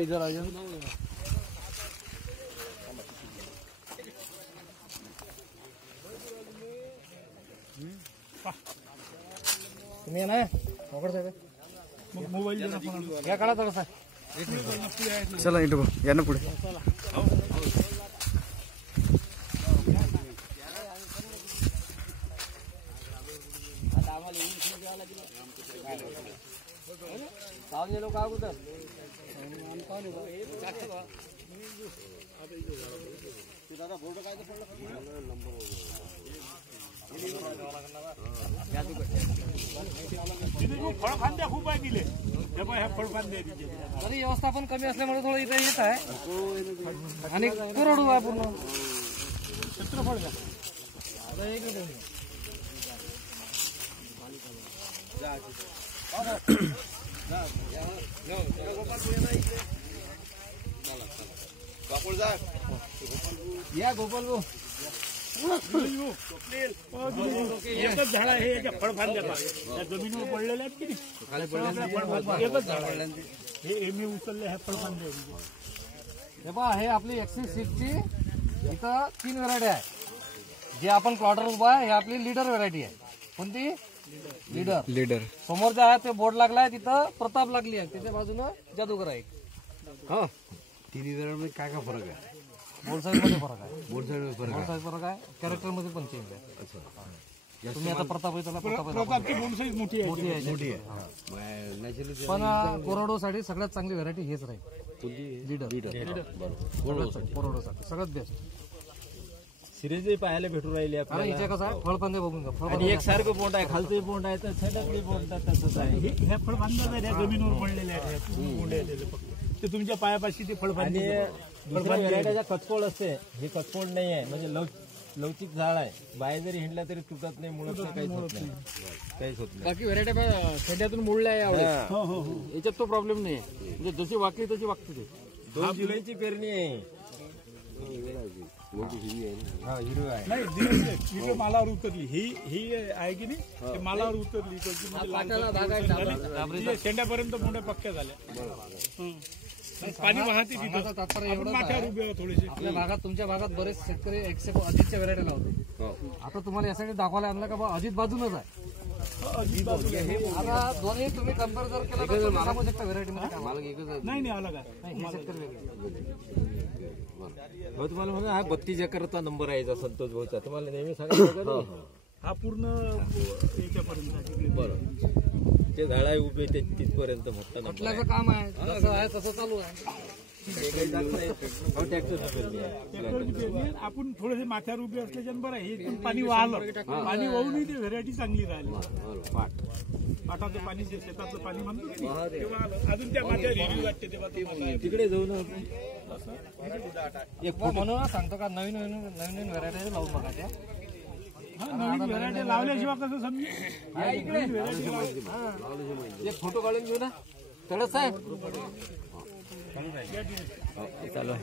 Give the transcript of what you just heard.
इधर आ जाओ। तुम्ही ना मोकळ साहेब मोबाईल या काढा थोडासा चला इथं या ना पुढे लोक अगोदर दादा बोर्ड काय फळफांद्या खूप आहे दिले फळफांद्या तरी व्यवस्थापन कमी असल्यामुळे थोडं इथे येत आहे आणि कोरडू आहे पूर्ण क्षेत्रफळ या गोपाल भाऊ एकच झाड आहे याच्या फळफांद्या जमिनीवर पडलेल्या आहेत की नाही एकच झाड हे मी उचलले ह्या फळफांद्या हे पहा हे आपली एक्सिस सीटची इथं 3 व्हरायटी आहे जे आपण प्लॉटर उभा आहे हे आपली लीडर व्हरायटी आहे कोणती लीडर समोरचा आहे ते बोर्ड लागलाय तिथं प्रताप लागली आहे त्याच्या बाजूनं जादूगर आहे हा तिन्ही व्हरायटी काय काय फरक आहे बोर्ड साईज मध्ये फरक आहे बोर्ड साईज फरक आहे कॅरेक्टर मध्ये पण चेंज आहे तुम्ही आता प्रताप प्रतापची बोर्ड साईज मोठी आहे पण कोरडो साठी सगळ्यात चांगली व्हरायटी हेच राहील लीडर कोरडो साठी सगळ्यात बेस्ट सिरीजही पाहायला भेटू राहिली आपल्याला हिच्या कसं आहे फळफांदे बघून आणि एक सारखं बोंड आहे खालचंही बोंड आहे तर छटातली बोंड तसंच आहे ह्या फळफांद्या जमिनीवर पडलेले आहेत ते तुमच्या पायापाशी ते फळफांद्या कचकोळ असते हे कचकोळ नाही आहे म्हणजे लवचिक झाड आहे बाहेर जरी हिंडला तरी तुटत नाही मुळत नाही काहीच होत नाही बाकी व्हरायटी खेड्यातून मुळल्या आहे याच्यात तो प्रॉब्लेम नाही म्हणजे जशी वाकली तशी वागते ते 2 जुलैची पेरणी आहे नाही मालावर उतरली ही आहे की नाही मालावर उतरली शेंड्यापर्यंत मोठ्या पक्क्या झाल्या पाणी वाहते माथ्यावर उभे थोडेसे आपल्या भागात तुमच्या भागात बरेच शेतकरी एक्सेप्ट अजितच्या व्हरायटी लावते आता तुम्हाला यासाठी दाखवायला आणलं का बा अजित बाजूनच आहे आता दोन्ही तुम्ही कम्पेअर जर केलं तर सांगू शकता व्हरायटी मध्ये नाही अलग आहे शेतकरी वेगळे तुम्हाला म्हणा हा 32 एकरचा नंबर आहे संतोष भाऊचा तुम्हाला नेहमी सांगितलं हा पूर्ण याच्यापर्यंत बरं ते झाड आहे उभे ते तिथपर्यंत मोठं काम आहे तसं चालू आहे आपण थोडेसे माथ्यावर उभे असल्याच्या बरं हे पाणी वाहलं पाणी वाहूनही ती व्हरायटी चांगली राहिली पाटाचं पाणी जे शेतातलं पाणी म्हणतो अजून त्या माथ्यावर हिरवी वाटते तेव्हा तिकडे जाऊन म्हणून सांगतो का नवीन व्हरायटी लावून बघा त्या नवीन व्हरायटी लावल्याशिवाय कसं समजेल एक फोटो काढून घेऊ ना तेवढंच आहे चालू आहे